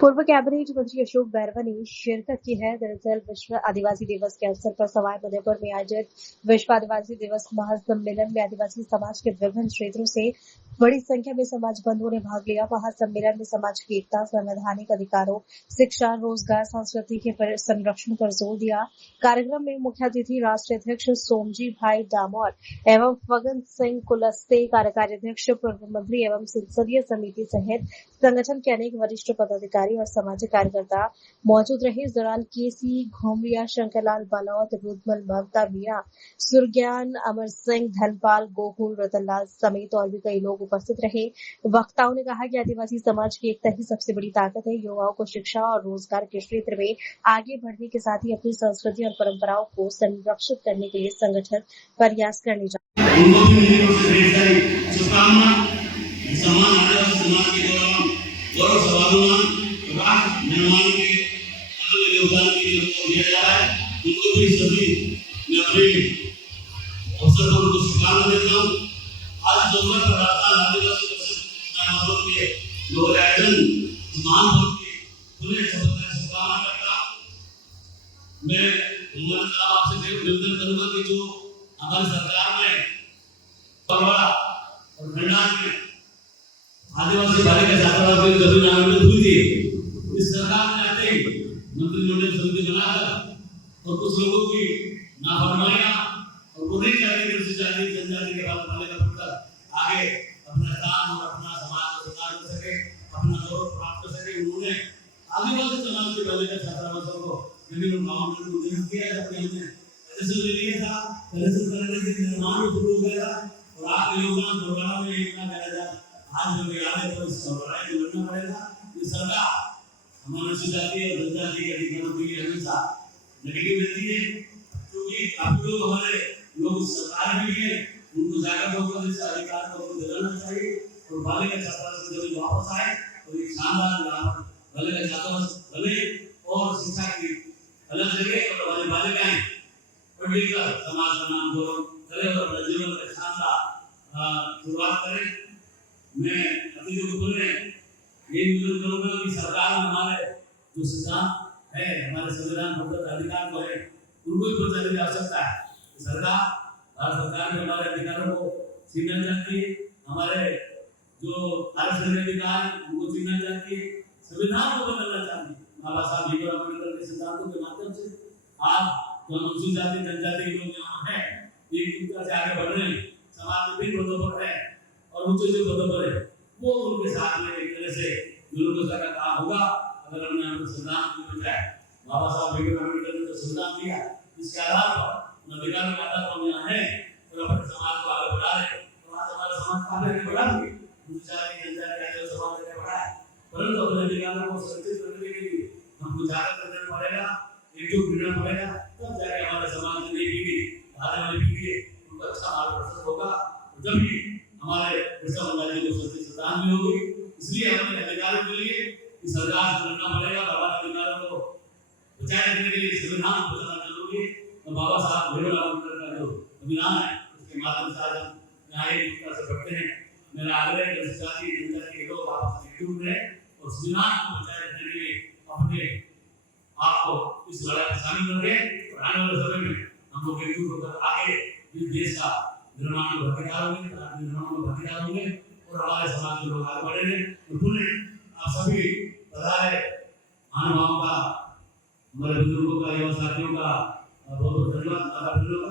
पूर्व कैबिनेट मंत्री अशोक बैरवा ने शिरकत की है। दरअसल विश्व आदिवासी दिवस के अवसर पर सवाई माधोपुर में आयोजित विश्व आदिवासी दिवस महासम्मेलन में आदिवासी समाज के विभिन्न क्षेत्रों से बड़ी संख्या में समाज बंधुओं ने भाग लिया। महासम्मेलन में समाज की एकता, संवैधानिक अधिकारों, शिक्षा, रोजगार, संस्कृति के संरक्षण पर जोर दिया। कार्यक्रम में मुख्य अतिथि राष्ट्रीय अध्यक्ष सोमजी भाई डामोर एवं फगन सिंह कुलस्ते, कार्यकारी अध्यक्ष, पूर्व मंत्री एवं संसदीय समिति सहित संगठन के अनेक वरिष्ठ पदाधिकारी और सामाजिक कार्यकर्ता मौजूद रहे। इस दौरान केसी घोमरिया, शंकरलाल बालौत, रुदमल ममता मीणा, सुरज्ञान, अमर सिंह, धनपाल, गोकुल, रतनलाल समेत और भी कई लोग उपस्थित रहे। वक्ताओं ने कहा कि आदिवासी समाज की एकता ही सबसे बड़ी ताकत है। युवाओं को शिक्षा और रोजगार के क्षेत्र में आगे बढ़ने के साथ ही अपनी संस्कृति और परंपराओं को संरक्षित करने के लिए संगठन प्रयास करने गौरव सभानुमान राष्ट्र निर्माण के अलग योगदान के लिए उनको दिया जा रहा है। उनको भी सभी मैं अपने अवसर पर उनको शुभकामना देता हूँ। आज जो अवसर पर राजस्थान आदिवासी परिषद के लोग आयोजन महान भवन के खुले शुभकामना करता हूँ। मैं आपसे निवेदन करूंगा कि जो हमारी सरकार में परवाड़ा और खंडान में आदिवासी बालिका छात्रावास की जमीन आवंटित हुई थी, इस सरकार ने आते ही मंत्रिमंडल समिति बनाकर और कुछ लोगों की नाफरमानियां और वो नहीं चाहते कि उसी जाति जनजाति के बाद बालिका पढ़कर आगे अपना काम और अपना समाज को सुधार कर सके, अपना गौरव प्राप्त कर सके। उन्होंने आदिवासी समाज के बालिका छात्रावासों को जमीन आवंटन को निर्णय किया जबकि हमने ऐसे लिया था, ऐसे करने के निर्माण शुरू हो गया और आपके योगदान दोबारा में इतना करा जाए। आज जो याद है तो इसका लड़ाई तो लड़ना पड़ेगा। ये सरकार हमारे जाति और जनजाति के अधिकारों के लिए हमेशा नेगेटिव रहती है, क्योंकि अब लोग हमारे लोग सरकार में भी है, उनको जाकर होकर इस अधिकार को दिलाना चाहिए और बालिका छात्रावास जब वापस आए तो एक शानदार बालिका छात्रावास बने और शिक्षा की अलग जगह और हमारी बालिकाएं पढ़कर समाज का नाम गौरव करें और अपने जीवन में शानदार शुरुआत करें। मैं अतिथि को बोल रहे ये निवेदन करूंगा कि सरकार हमारे जो सिद्धांत है, हमारे संविधान भक्त अधिकार को है, उनको भी बचाने की आवश्यकता है। सरकार भारत सरकार ने हमारे अधिकारों को छीनना चाहती है, हमारे जो आरक्षण के अधिकार उनको छीनना चाहती है, संविधान को बदलना चाहती है। बाबा साहब भीमराव अम्बेडकर के सिद्धांतों के माध्यम से आज जो अनुसूचित जाति जनजाति के लोग यहाँ हैं, एक से आगे बढ़ रहे हैं, समाज में भी पदों पर है और ऊंचे पदों पर है, वो उनके साथ में एक तरह से दुर्गुजर का काम होगा अगर हमने अपने संविधान को बचाया। बाबा साहब भीमराव अम्बेडकर ने जो संविधान दिया, इसके आधार पर अधिकार के आधार पर हम यहाँ हैं और अपने समाज को आगे बढ़ा रहे हैं। तो आज हमारा समाज को आगे बढ़ा देंगे, जाति जनजाति का समाज आगे बढ़ा है, परंतु अपने अधिकारों को सुरक्षित करने के लिए हमको जागरूक करना पड़ेगा, एकजुट रहना पड़ेगा, तब जाके हमारे समाज में नई पीढ़ी आने वाली पीढ़ी है उनका अच्छा मार्गदर्शन होगा। जब भी हमारे कृष्ण मंडल को सच्ची श्रद्धांजलि होगी, इसलिए हमें अधिकारों के लिए इस सरकार से लड़ना पड़ेगा। हमारे अधिकारों को बचाए रखने के लिए संविधान बचाना जरूरी है और बाबा साहब भीमराव अम्बेडकर का जो अभियान है उसके माध्यम से आज हम यहाँ एक से बढ़ते हैं। मेरा आग्रह है कि जाति जनजाति के लोग आपस में एकजुट रहे और संविधान को बचाए रखने के लिए अपने आपको इस लड़ाई में शामिल करें और आने वाले समय में हम लोग एकजुट होकर आगे इस देश का निर्माण में भागीदार होंगे और हमारे समाज के लोग आगे बढ़ेंगे। तो पुनः आप सभी पधारे महानुभावों का, हमारे बुजुर्गों का, युवा साथियों का बहुत बहुत धन्यवाद।